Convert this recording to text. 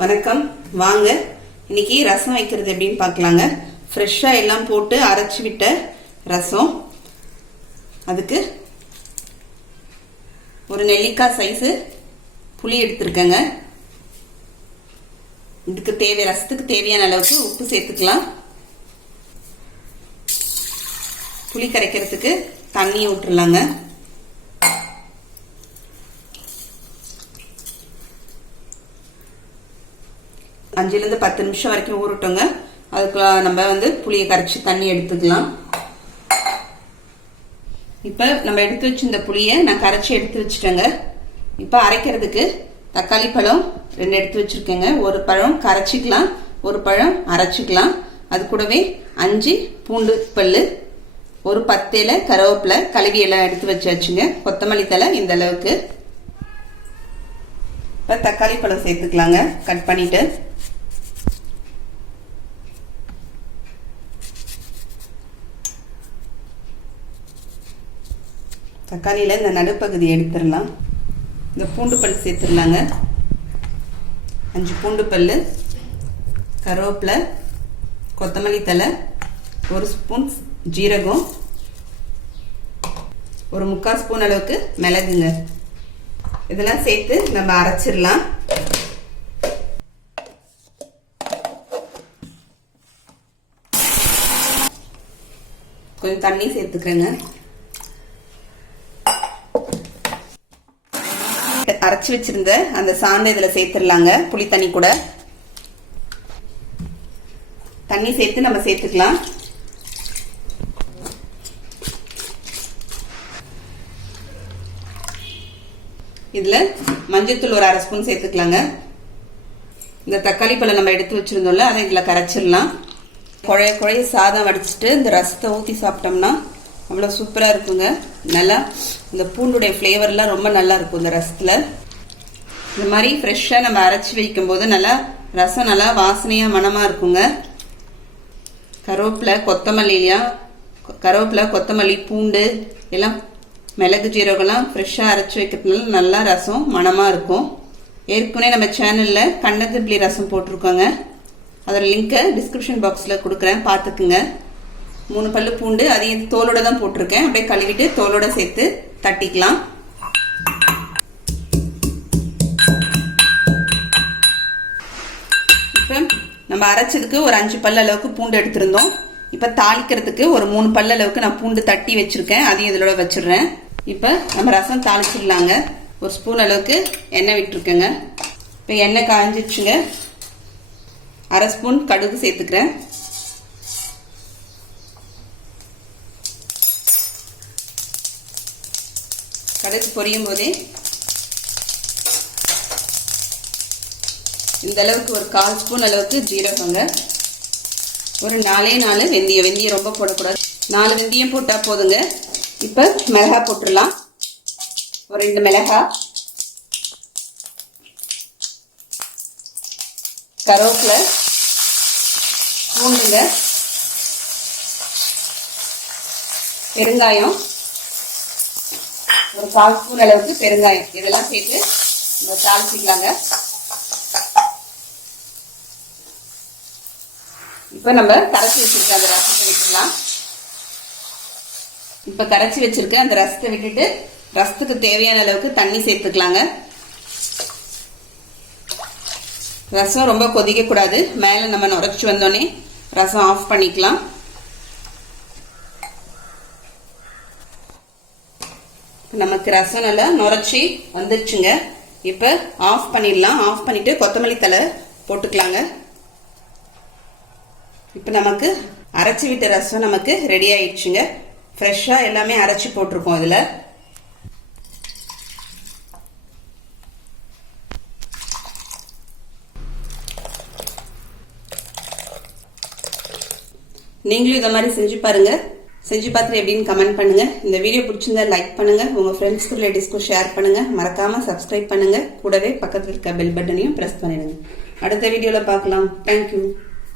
வணக்கம். வாங்க இன்னைக்கு ரசம் வைக்கிறது எப்படின்னு பார்க்கலாங்க. ஃப்ரெஷ்ஷாக எல்லாம் போட்டு அரைச்சி விட்ட ரசம். அதுக்கு ஒரு நெல்லிக்காய் சைஸு புளி எடுத்துருக்கேங்க. இதுக்கு ரசத்துக்கு தேவையான அளவுக்கு உப்பு சேர்த்துக்கலாம். புளி கரைக்கிறதுக்கு தண்ணி விட்டுறலாங்க. அஞ்சுலேருந்து 10 நிமிஷம் வரைக்கும் ஊறட்டோங்க. அதுக்கு நம்ம புளியை கரைச்சி தண்ணி எடுத்துக்கலாம். இப்போ நம்ம எடுத்து வச்சு இந்த புளியை நான் கரைச்சி எடுத்து வச்சுட்டேங்க. இப்போ அரைக்கிறதுக்கு தக்காளி பழம் 2 எடுத்து வச்சுருக்கேங்க. ஒரு பழம் கரைச்சிக்கலாம், ஒரு பழம் அரைச்சிக்கலாம். அது கூடவே 5 பூண்டு பல், ஒரு 10 இலை கருவேப்பிலை கழுவி எல்லாம் எடுத்து வச்சாச்சுங்க. கொத்தமல்லி தழை இந்த அளவுக்கு. இப்போ தக்காளி பழம் சேர்த்துக்கலாங்க கட் பண்ணிட்டு. தக்காளியில் இந்த நடுப்பகுதி எடுத்துடலாம். இந்த பூண்டு பல் சேர்த்துடலாங்க. 5 பூண்டு பல், கருவேப்பிலை, கொத்தமல்லி தழை, 1 ஸ்பூன் ஜீரகம், ஒரு 3/4 ஸ்பூன் அளவுக்கு மிளகுங்க. இதெல்லாம் சேர்த்து நம்ம அரைச்சிடலாம். கொஞ்சம் தண்ணி சேர்த்துக்கிறேங்க. அரைச்சி வச்சிருந்த அந்த சாந்தை இதுல சேர்த்துடலாங்க. புளி தண்ணி கூட தண்ணி சேர்த்து நம்ம சேர்த்துக்கலாம். இதுல மஞ்சத்தூள் ஒரு 1/2 ஸ்பூன் சேர்த்துக்கலாங்க. இந்த தக்காளி பழம் நம்ம எடுத்து வச்சிருந்தோம்ல, அதை இதுல கரைச்சிடலாம். குழைய சாதம் வடிச்சிட்டு இந்த ரசத்தை ஊற்றி சாப்பிட்டோம்னா அவ்வளோ சூப்பராக இருக்குங்க. நல்லா இந்த பூண்டுடைய ஃப்ளேவர்லாம் ரொம்ப நல்லா இருக்கும் இந்த ரசத்தில். இந்த மாதிரி ஃப்ரெஷ்ஷாக நம்ம அரைச்சி வைக்கும்போது நல்லா ரசம் நல்லா வாசனையாக மணமாக இருக்குங்க. கருவேப்பிலை கொத்தமல்லி பூண்டு எல்லாம் மிளகு ஜீரகம்லாம் ஃப்ரெஷ்ஷாக அரைச்சி வைக்கிறதுனால நல்லா ரசம் மணமாக இருக்கும். ஏற்கனவே நம்ம சேனலில் கண்டத்திப்பிலி ரசம் போட்டிருக்கோங்க. அதோட லிங்க்கை டிஸ்கிரிப்ஷன் பாக்ஸில் கொடுக்குறேன், பார்த்துக்குங்க. 3 பல்லு பூண்டு, அதையும் தோலோட தான் போட்டிருக்கேன். அப்படியே கழுவிட்டு தோலோட சேர்த்து தட்டிக்கலாம். இப்போ நம்ம அரைச்சதுக்கு ஒரு 5 பல்லு அளவுக்கு பூண்டு எடுத்திருந்தோம். இப்போ தாளிக்கிறதுக்கு ஒரு 3 பல்லு அளவுக்கு நான் பூண்டு தட்டி வச்சிருக்கேன். அதையும் இதோட வச்சிடுறேன். இப்போ நம்ம ரசம் தாளிச்சிடலாங்க. 1 ஸ்பூன் அளவுக்கு எண்ணெய் விட்டுருக்கேங்க. இப்போ எண்ணெய் காஞ்சிச்சுங்க. 1/2 ஸ்பூன் கடுகு சேர்த்துக்கிறேன். கடுகு பொரியும் போதே இந்த அளவுக்கு ஒரு 1/4 ஸ்பூன் அளவுக்கு ஜீரகங்க, ஒரு 4 வெந்தயம் ரொம்ப போடக்கூடாது, 4 வெந்தயம் போட்டா போதுங்க. இப்போ மிளகா போட்டுடலாம். ஒரு 2 மிளகா, கருவேப்பிலை, பூண்டுங்க, பெருங்காயம், ஒரு 1/4 ஸ்பூன் அளவுக்கு பெருங்காயம், இதெல்லாம் சேர்த்து நம்ம தாளிச்சிக்கலாங்க. இப்போ நம்ம கரைச்சி வச்சிருக்க அந்த ரசத்தை விட்டுலாம். இப்போ கரைச்சி வச்சிருக்க அந்த ரசத்தை விட்டுட்டு ரசத்துக்கு தேவையான அளவுக்கு தண்ணி சேர்த்துக்கலாங்க. ரசம் ரொம்ப கொதிக்க கூடாது. மேலே நம்ம நுரைச்சி வந்தோடனே ரசம் ஆஃப் பண்ணிக்கலாம். நமக்கு ரசம் நல்லா நுரைச்சி வந்துருச்சுங்க. இப்போ ஆஃப் பண்ணிடலாம். ஆஃப் பண்ணிட்டு கொத்தமல்லி தழை போட்டுக்கலாங்க. இப்போ நமக்கு அரைச்சி விட்ட ரசம் நமக்கு ரெடி ஆயிடுச்சுங்க. ஃப்ரெஷ்ஷாக எல்லாமே அரைச்சி போட்டிருக்கோம் இதில். நீங்களும் இதை மாதிரி செஞ்சு பாருங்க. செஞ்சு பார்த்துட்டு எப்படின்னு கமெண்ட் பண்ணுங்க. இந்த வீடியோ பிடிச்சிருந்தா லைக் பண்ணுங்க, உங்க ஃப்ரெண்ட்ஸ்க்கு ரிலேட்டிவ்ஸ்க்கும் ஷேர் பண்ணுங்க. மறக்காம சப்ஸ்கிரைப் பண்ணுங்க. கூடவே பக்கத்தில் இருக்க பெல் பட்டனையும் பிரஸ் பண்ணிடுங்க. அடுத்த வீடியோல பார்க்கலாம். தேங்க்யூ.